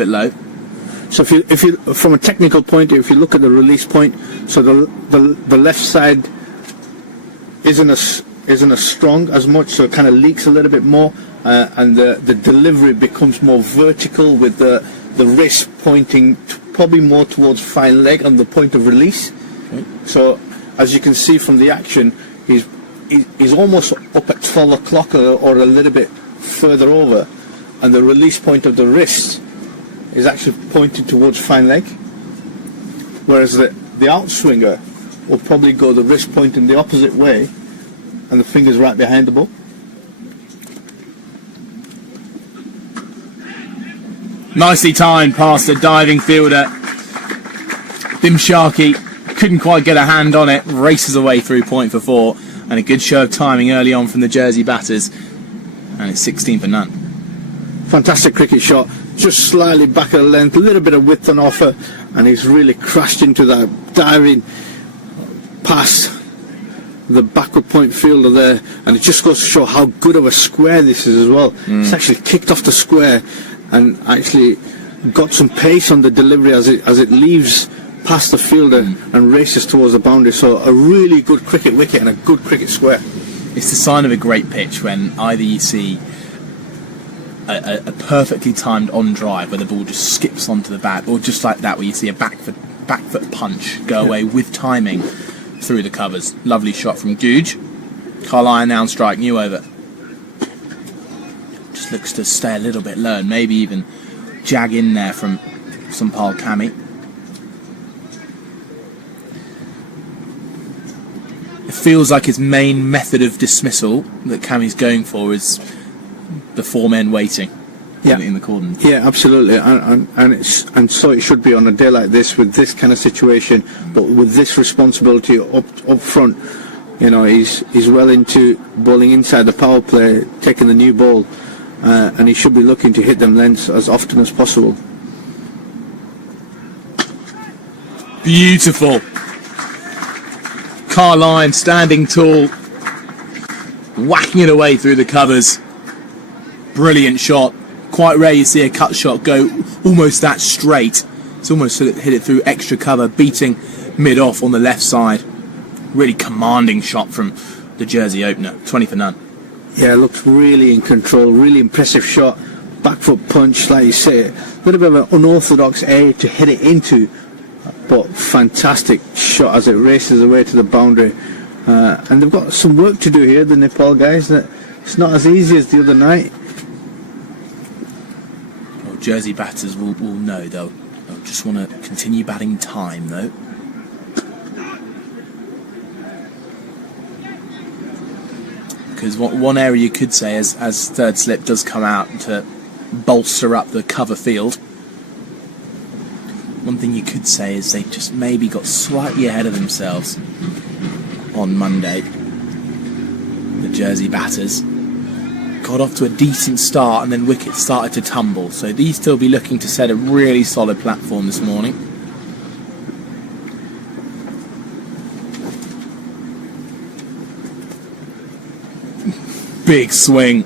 bit low. So if you from a technical point, if you look at the release point, so the left side isn't as strong as much, so it kind of leaks a little bit more, and the delivery becomes more vertical with the wrist pointing probably more towards fine leg on the point of release. Okay. So as you can see from the action, he's almost up at 12 o'clock or a little bit further over, and the release point of the wrist is actually pointing towards fine leg, whereas the outswinger will probably go the wrist pointing the opposite way and the fingers right behind the ball. Nicely timed past the diving fielder. Bim Sharkey couldn't quite get a hand on it, races away through point for 4, and a good show of timing early on from the Jersey batters, and it's 16 for none. Fantastic cricket shot, just slightly back of the length, a little bit of width on offer, and he's really crashed into that diving past the backward point fielder there, and it just goes to show how good of a square this is as well. It's actually kicked off the square and actually got some pace on the delivery as it leaves past the fielder and races towards the boundary. So a really good cricket wicket and a good cricket square. It's the sign of a great pitch when either you see a perfectly timed on drive where the ball just skips onto the bat, or just like that where you see a back foot punch go away with timing through the covers. Lovely shot from Googe. Carlisle now on strike, new over. Just looks to stay a little bit low and maybe even jag in there from Sampal Kami. It feels like his main method of dismissal that Kami's going for is the 4 men waiting in the cordon. Yeah, absolutely, and so it should be on a day like this with this kind of situation, but with this responsibility up front. You know, he's well into bowling inside the power play, taking the new ball, and he should be looking to hit them lengths as often as possible. Beautiful. Carline standing tall, whacking it away through the covers. Brilliant shot. Quite rare you see a cut shot go almost that straight. It's almost hit it through extra cover, beating mid-off on the left side. Really commanding shot from the Jersey opener. 20 for none. Yeah, looks really in control, really impressive shot. Back foot punch, like you say, a little bit of an unorthodox area to hit it into, but fantastic shot as it races away to the boundary. And they've got some work to do here, the Nepal guys. It's not as easy as the other night. Well, Jersey batters will know they'll just want to continue batting time though. Because one area you could say as third slip does come out to bolster up the cover field, one thing you could say is they just maybe got slightly ahead of themselves on Monday. The Jersey batters got off to a decent start and then wickets started to tumble, so these still be looking to set a really solid platform this morning. Big swing,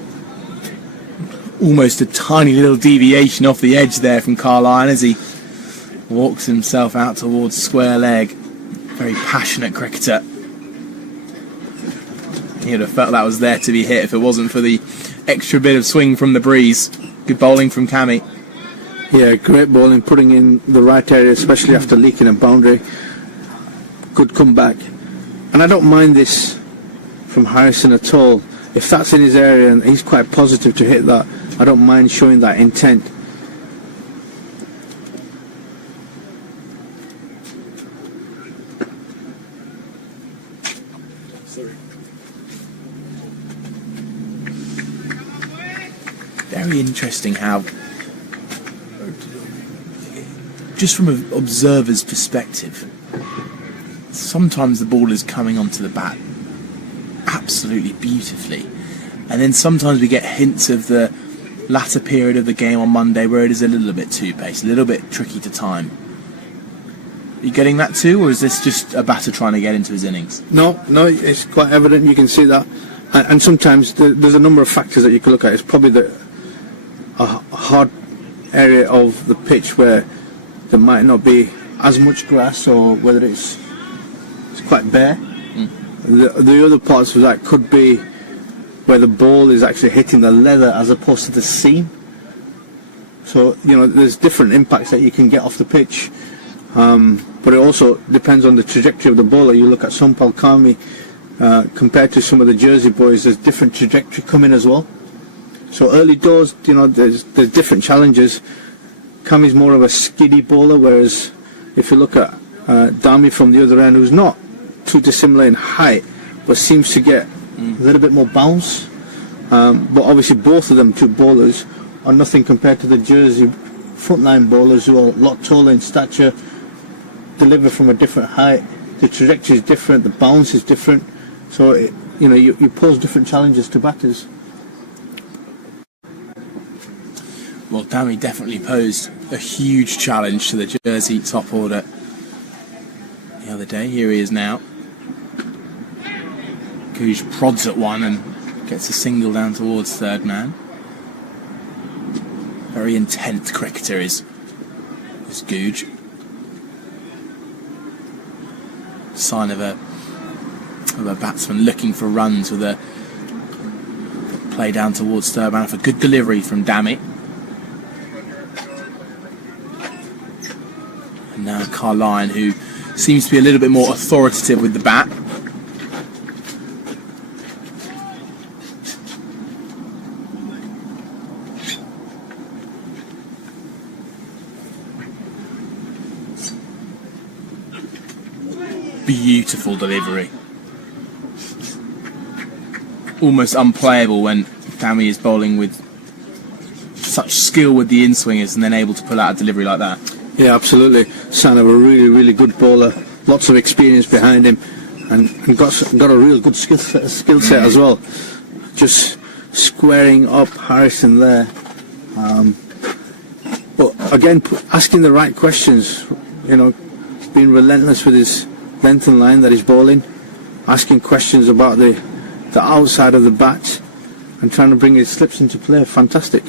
almost a tiny little deviation off the edge there from Carlisle as he walks himself out towards square leg. Very passionate cricketer. He would have felt that was there to be hit if it wasn't for the extra bit of swing from the breeze. Good bowling from Kami. Yeah, great bowling, putting in the right area, especially after leaking a boundary. Good comeback. And I don't mind this from Harrison at all. If that's in his area and he's quite positive to hit that, I don't mind showing that intent. Very interesting how, just from an observer's perspective, sometimes the ball is coming onto the bat absolutely beautifully, and then sometimes we get hints of the latter period of the game on Monday where it is a little bit too paced, a little bit tricky to time. Are you getting that too, or is this just a batter trying to get into his innings? No, it's quite evident, you can see that, and sometimes there's a number of factors that you can look at. It's probably a hard area of the pitch where there might not be as much grass, or whether it's quite bare. The other parts of that could be where the ball is actually hitting the leather as opposed to the seam. So, you know, there's different impacts that you can get off the pitch. But it also depends on the trajectory of the bowler. You look at Sompal Kami compared to some of the Jersey boys, there's different trajectory coming as well. So early doors, you know, there's different challenges. Kami's more of a skiddy bowler, whereas if you look at Dami from the other end, who's not too dissimilar in height, but seems to get a little bit more bounce. But obviously both of them, two bowlers, are nothing compared to the Jersey frontline bowlers, who are a lot taller in stature, deliver from a different height. The trajectory is different, the bounce is different. So, you know, you pose different challenges to batters. Well, Dami definitely posed a huge challenge to the Jersey top order the other day. Here he is now. Googe prods at one and gets a single down towards third man. Very intent cricketer is Googe. Sign of a batsman looking for runs with a play down towards third man for good delivery from Dami. And now Carline, who seems to be a little bit more authoritative with the bat. Beautiful delivery. Almost unplayable when Dami is bowling with such skill with the in-swingers and then able to pull out a delivery like that. Yeah, absolutely. Sign of a really, really good bowler. Lots of experience behind him, and got a real good skill set as well. Just squaring up Harrison there. But again, asking the right questions. You know, being relentless with his length and line that he's bowling, asking questions about the outside of the bat, and trying to bring his slips into play. Fantastic.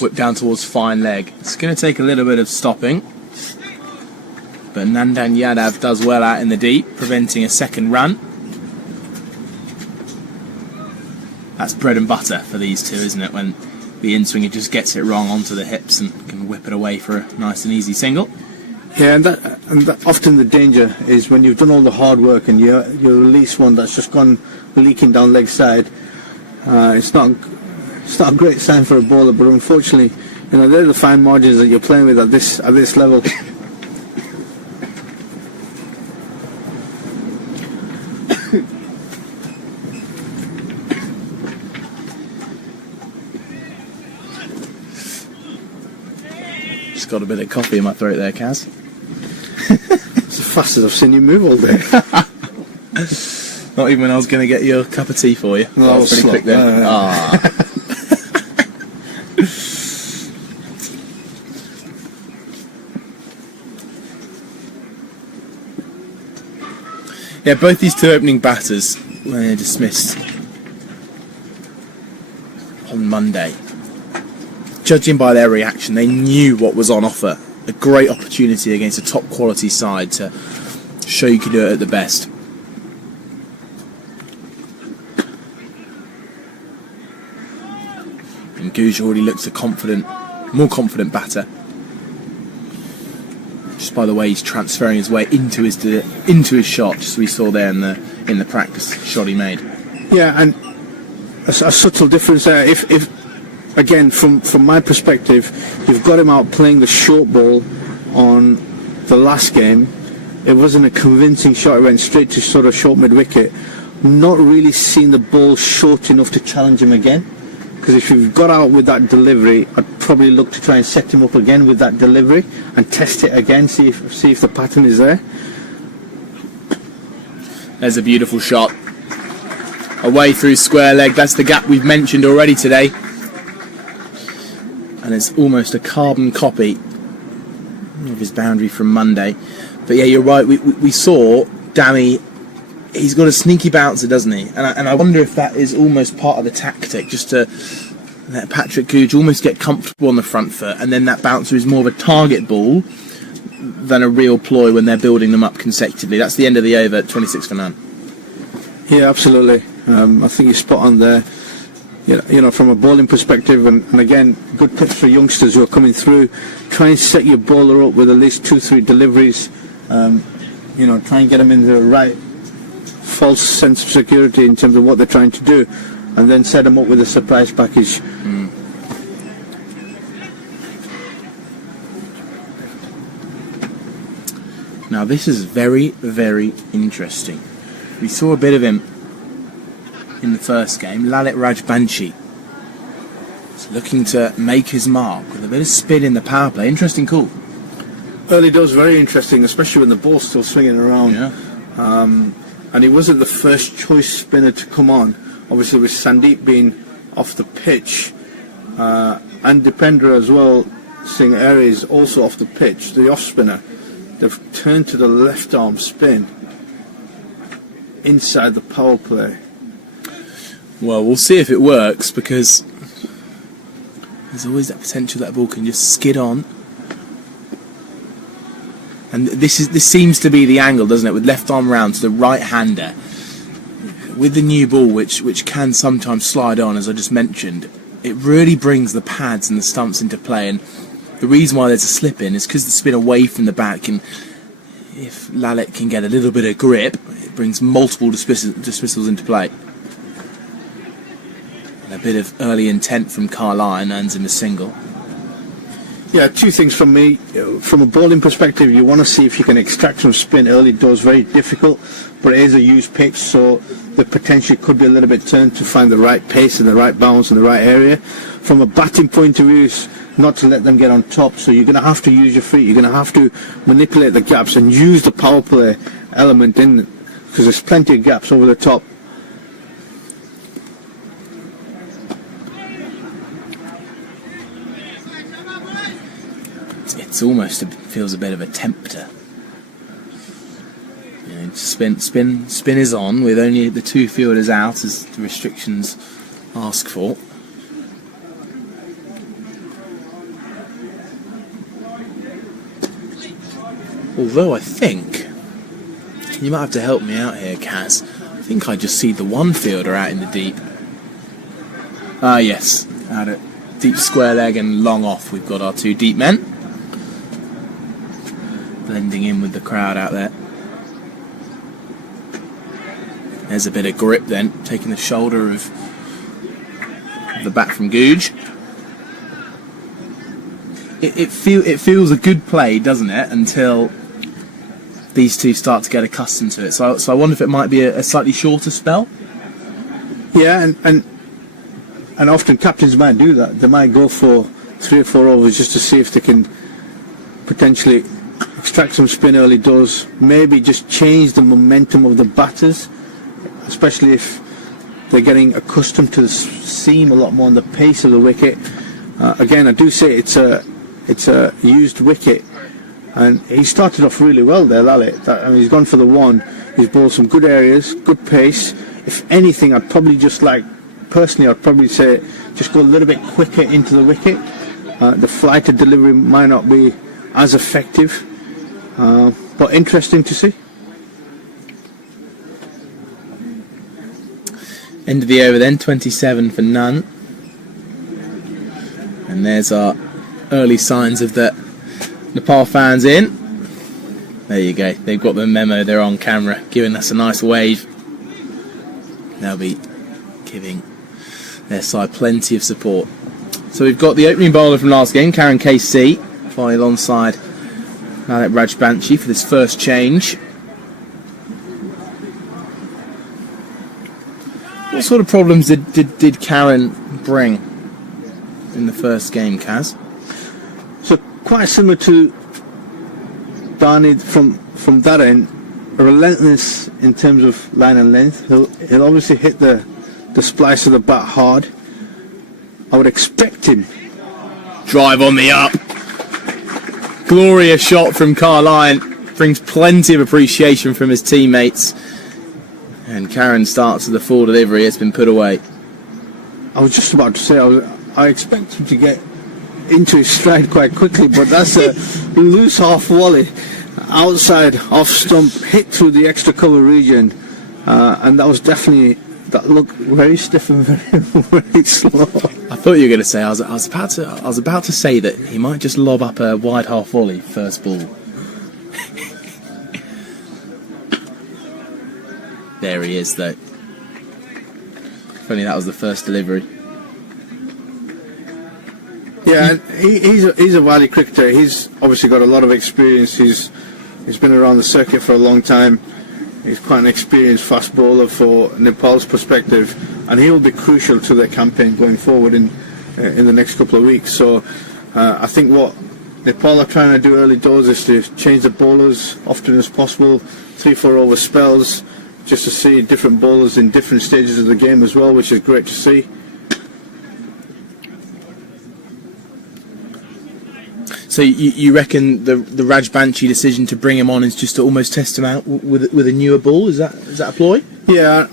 Whip down towards fine leg. It's going to take a little bit of stopping, but Nandan Yadav does well out in the deep, preventing a second run. That's bread and butter for these two, isn't it? When the in-swinger just gets it wrong onto the hips and can whip it away for a nice and easy single. Yeah, and that often the danger is when you've done all the hard work and you release one that's just gone leaking down leg side. It's not a great sign for a bowler, but unfortunately, you know, they're the fine margins that you're playing with at this level. Just got a bit of coffee in my throat there, Kaz. It's the fastest I've seen you move all day. Not even when I was going to get your cup of tea for you. No, That was pretty quick then. Yeah, both these two opening batters, when they're dismissed on Monday, judging by their reaction, they knew what was on offer. A great opportunity against a top quality side to show you can do it at the best. And Googe already looks a more confident batter. Just by the way he's transferring his way into his shot, just as we saw there in the practice shot he made. Yeah, and a subtle difference there. If again, from my perspective, you've got him out playing the short ball on the last game. It wasn't a convincing shot. It went straight to sort of short mid-wicket. Not really seeing the ball short enough to challenge him again. Because if you've got out with that delivery, I'd probably look to try and set him up again with that delivery and test it again, see if the pattern is there. There's a beautiful shot. Away through square leg. That's the gap we've mentioned already today. And it's almost a carbon copy of his boundary from Monday. But yeah, you're right. We saw Dami he's got a sneaky bouncer, doesn't he? And I wonder if that is almost part of the tactic, just to let Patrick Googe almost get comfortable on the front foot, and then that bouncer is more of a target ball than a real ploy when they're building them up consecutively. That's the end of the over, 26 for none. Yeah, absolutely. I think you're spot on there. You know, from a bowling perspective, and again, good tips for youngsters who are coming through. Try and set your bowler up with at least 2-3 deliveries. You know, try and get them in the right false sense of security in terms of what they're trying to do, and then set them up with a surprise package. Now this is very, very interesting. We saw a bit of him in the first game. Lalit Rajbanshi is looking to make his mark with a bit of spin in the power play. Interesting call. Early does, very interesting, especially when the ball's still swinging around. Yeah. And he wasn't the first choice spinner to come on. Obviously with Sandeep being off the pitch, and Dipendra as well, Singh Aries also off the pitch, the off spinner, they've turned to the left arm spin inside the power play. Well, we'll see if it works, because there's always that potential that ball can just skid on. And this seems to be the angle, doesn't it? With left arm round to the right hander, with the new ball, which can sometimes slide on, as I just mentioned, it really brings the pads and the stumps into play. And the reason why there's a slip in is because the spin away from the bat can, if Lalit can get a little bit of grip, it brings multiple dismissals into play. And a bit of early intent from Carline earns him a single. Yeah, two things from me. From a bowling perspective, you want to see if you can extract some spin early doors. Very difficult, but it is a used pitch, so the potential could be a little bit turned to find the right pace and the right bounce in the right area. From a batting point of view, is not to let them get on top, so you're going to have to use your feet. You're going to have to manipulate the gaps and use the power play element in, because there's plenty of gaps over the top. It's almost feels a bit of a tempter. You know, spin is on with only the 2 fielders out, as the restrictions ask for. Although I think, you might have to help me out here, Kaz, I think I just see the 1 fielder out in the deep. Yes, out at deep square leg and long off, we've got our 2 deep men. Blending in with the crowd out there. There's a bit of grip then, taking the shoulder of the bat from Googe. It feels a good play, doesn't it, until these two start to get accustomed to it. So I wonder if it might be a slightly shorter spell. Yeah, and often captains might do that. They might go for 3 or 4 overs just to see if they can potentially extract some spin early doors, maybe just change the momentum of the batters, especially if they're getting accustomed to the seam a lot more on the pace of the wicket. Again, I do say it's a used wicket, and he started off really well there, Lalit. He's gone for the 1. He's bowled some good areas, good pace. If anything, I'd probably say just go a little bit quicker into the wicket. The flight of delivery might not be as effective, but interesting to see. End of the over then, 27 for none. And there's our early signs of the Nepal fans in. There you go, they've got the memo, they're on camera, giving us a nice wave. They'll be giving their side plenty of support. So we've got the opening bowler from last game, Karen KC, following alongside Lalit Rajbanshi for this first change. What sort of problems did Karen bring in the first game, Kaz? So quite similar to Barney from that end, relentless in terms of line and length. He'll obviously hit the splice of the bat hard. I would expect him. Drive on the up. Glorious shot from Carline. Brings plenty of appreciation from his teammates. And Karen starts with the full delivery. It's been put away. I was just about to say, I expect him to get into his stride quite quickly, but that's a loose half volley outside, off stump, hit through the extra cover region, and that was definitely, that looked very stiff and very, very slow. I thought you were going to say I was about to say that he might just lob up a wide half volley first ball. There he is, though. If only that was the first delivery. Yeah, he's a wily cricketer. He's obviously got a lot of experience. He's been around the circuit for a long time. He's quite an experienced fast bowler for Nepal's perspective, and he will be crucial to their campaign going forward in the next couple of weeks. So I think what Nepal are trying to do early doors is to change the bowlers often as possible, 3-4 over spells, just to see different bowlers in different stages of the game as well, which is great to see. So you reckon the Rajbanshi decision to bring him on is just to almost test him out with a newer ball? Is that a ploy? Yeah,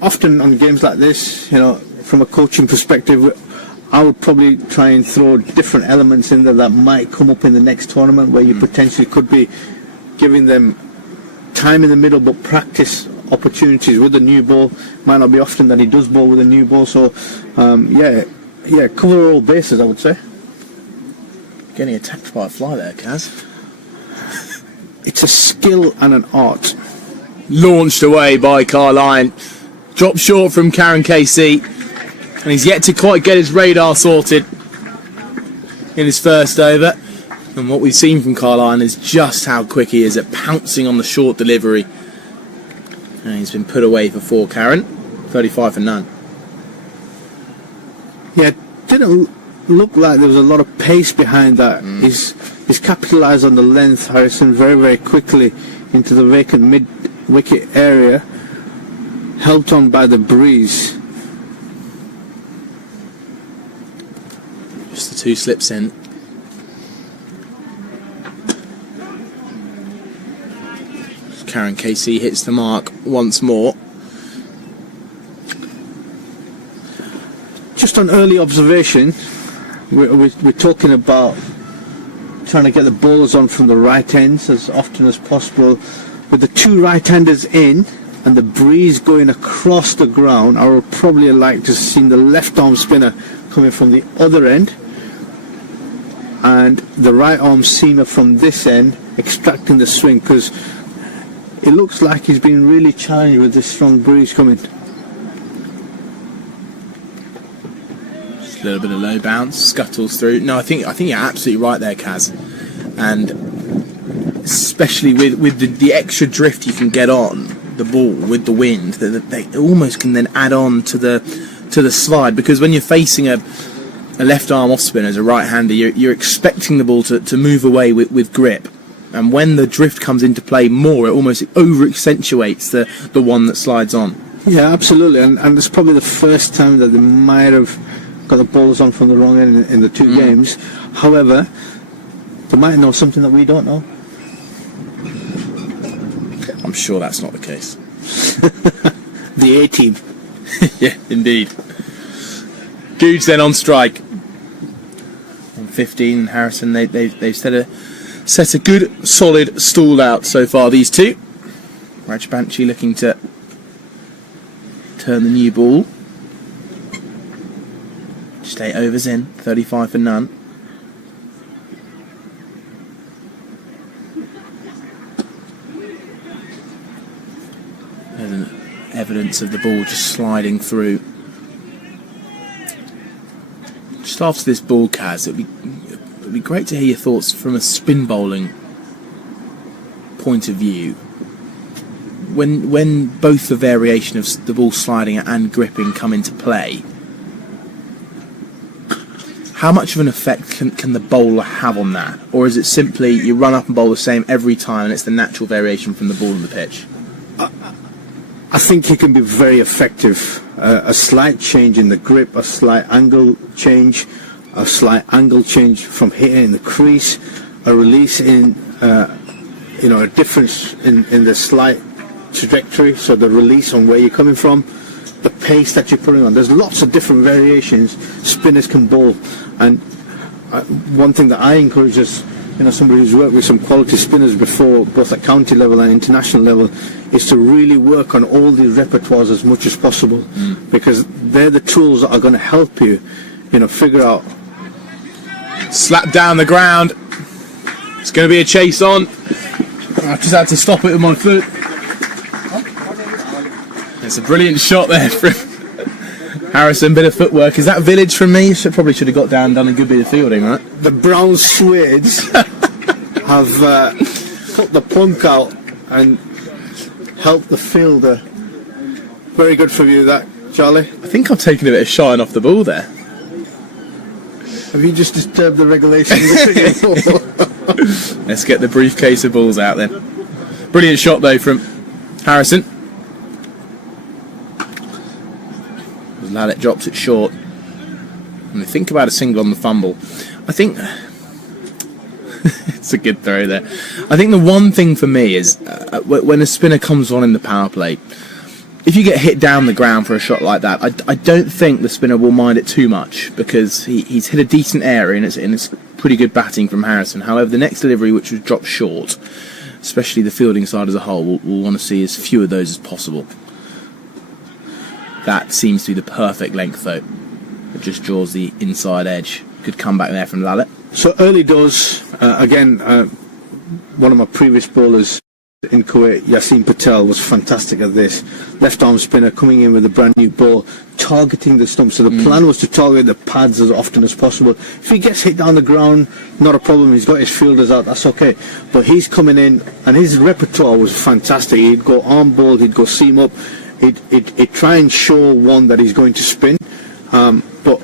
often on games like this, from a coaching perspective, I would probably try and throw different elements in there that might come up in the next tournament, where you potentially could be giving them time in the middle, but practice opportunities with the new ball. Might not be often that he does bowl with a new ball, so cover all bases, I would say. Getting attacked by a fly there, Kaz. It's a skill and an art. Launched away by Carline. Dropped short from Karen KC. And he's yet to quite get his radar sorted in his first over. And what we've seen from Carline is just how quick he is at pouncing on the short delivery. And he's been put away for 4, Karen. 35 for none. Yeah, didn't look like there was a lot of pace behind that. He's capitalised on the length, Harrison, very, very quickly into the vacant mid-wicket area, helped on by the breeze. Just the 2 slips in. Karen KC hits the mark once more. Just on early observation, we're talking about trying to get the bowlers on from the right ends as often as possible. With the 2 right-handers in and the breeze going across the ground, I would probably like to see the left-arm spinner coming from the other end and the right-arm seamer from this end extracting the swing, because it looks like he's been really challenged with this strong breeze coming. A little bit of low bounce, scuttles through. No, I think you're absolutely right there, Kaz. And especially with the extra drift you can get on the ball with the wind, that they almost can then add on to the slide, because when you're facing a left arm off spinner as a right hander, you're expecting the ball to move away with grip. And when the drift comes into play more, it almost over accentuates the one that slides on. Yeah, absolutely. And it's probably the first time that they might have got the balls on from the wrong end in the 2 games. However, they might know something that we don't know. I'm sure that's not the case. The A-team. Yeah, indeed. Googe then on strike. On 15, Harrison, they've set a good, solid stall out so far, these 2. Rajbanshi looking to turn the new ball. Just 8 overs in, 35 for none. There's evidence of the ball just sliding through. Just after this ball, Kaz, it'd be great to hear your thoughts from a spin bowling point of view. When both the variation of the ball sliding and gripping come into play, how much of an effect can the bowler have on that? Or is it simply you run up and bowl the same every time and it's the natural variation from the ball and the pitch? I think he can be very effective. A slight change in the grip, a slight angle change, from hitting in the crease, a release in, a difference in the slight trajectory, so the release on where you're coming from, the pace that you're putting on. There's lots of different variations spinners can bowl, and one thing that I encourage is, somebody who's worked with some quality spinners before, both at county level and international level, is to really work on all these repertoires as much as possible, because they're the tools that are going to help you, figure out. Slap down the ground. It's going to be a chase on. I just had to stop it with my foot. It's a brilliant shot there from Harrison. Bit of footwork. Is that village from me? Probably should have got down and done a good bit of fielding, right? The brown Swedes have put the plunk out and helped the fielder. Very good for you, that, Charlie. I think I've taken a bit of shine off the ball there. Have you just disturbed the regulations? Let's get the briefcase of balls out then. Brilliant shot though from Harrison. Lalit drops it short. And they think about a single on the fumble. I think it's a good throw there. I think the one thing for me is when a spinner comes on in the power play, if you get hit down the ground for a shot like that, I don't think the spinner will mind it too much, because he's hit a decent area and it's pretty good batting from Harrison. However, the next delivery, which was dropped short, especially the fielding side as a whole, we'll want to see as few of those as possible. That seems to be the perfect length though. It just draws the inside edge. Good comeback there from Lalit. So early doors, again, one of my previous bowlers in Kuwait, Yasin Patel, was fantastic at this. Left arm spinner coming in with a brand new ball, targeting the stump. So the plan was to target the pads as often as possible. If he gets hit down the ground, not a problem. He's got his fielders out, that's okay. But he's coming in, and his repertoire was fantastic. He'd go arm ball, he'd go seam up, he'd try and show one that he's going to spin. But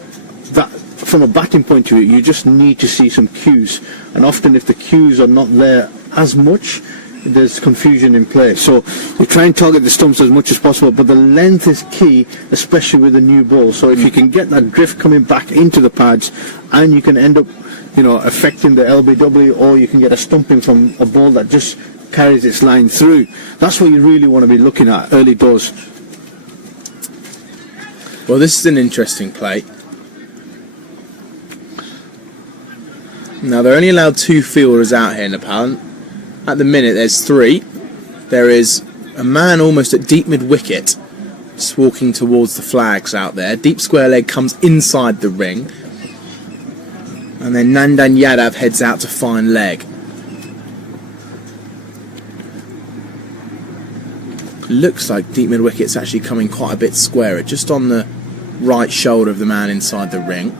that, from a batting point of view, you just need to see some cues. And often if the cues are not there as much, there's confusion in play. So you try and target the stumps as much as possible, but the length is key, especially with a new ball. So if you can get that drift coming back into the pads, and you can end up, affecting the LBW, or you can get a stumping from a ball that just carries its line through. That's what you really want to be looking at early doors. Well, this is an interesting play. Now, they're only allowed 2 fielders out here in Nepal. At the minute, there's 3. There is a man almost at deep mid-wicket, just walking towards the flags out there. Deep square leg comes inside the ring. And then Nandan Yadav heads out to fine leg. Looks like deep mid-wicket's actually coming quite a bit squarer, just on the right shoulder of the man inside the ring.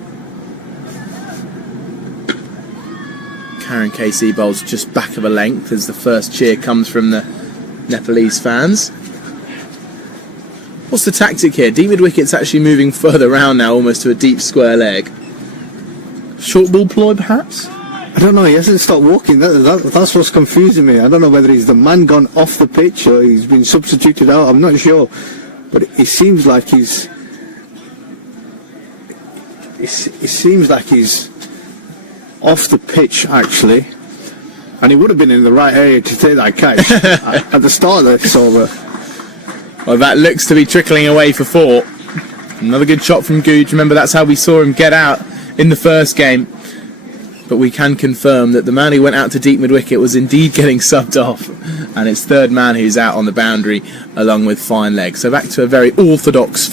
Karen KC bowls just back of a length as the first cheer comes from the Nepalese fans. What's the tactic here? Deep mid-wicket's actually moving further round now, almost to a deep square leg. Short ball ploy, perhaps? I don't know, he hasn't stopped walking. That's what's confusing me. I don't know whether he's the man gone off the pitch or he's been substituted out. I'm not sure. But it seems like he's... It seems like he's off the pitch, actually. And he would have been in the right area to take that catch at the start of this over. Well, that looks to be trickling away for 4. Another good shot from Googe. Remember, that's how we saw him get out in the first game. But we can confirm that the man who went out to deep mid-wicket was indeed getting subbed off. And it's third man who's out on the boundary along with fine leg. So back to a very orthodox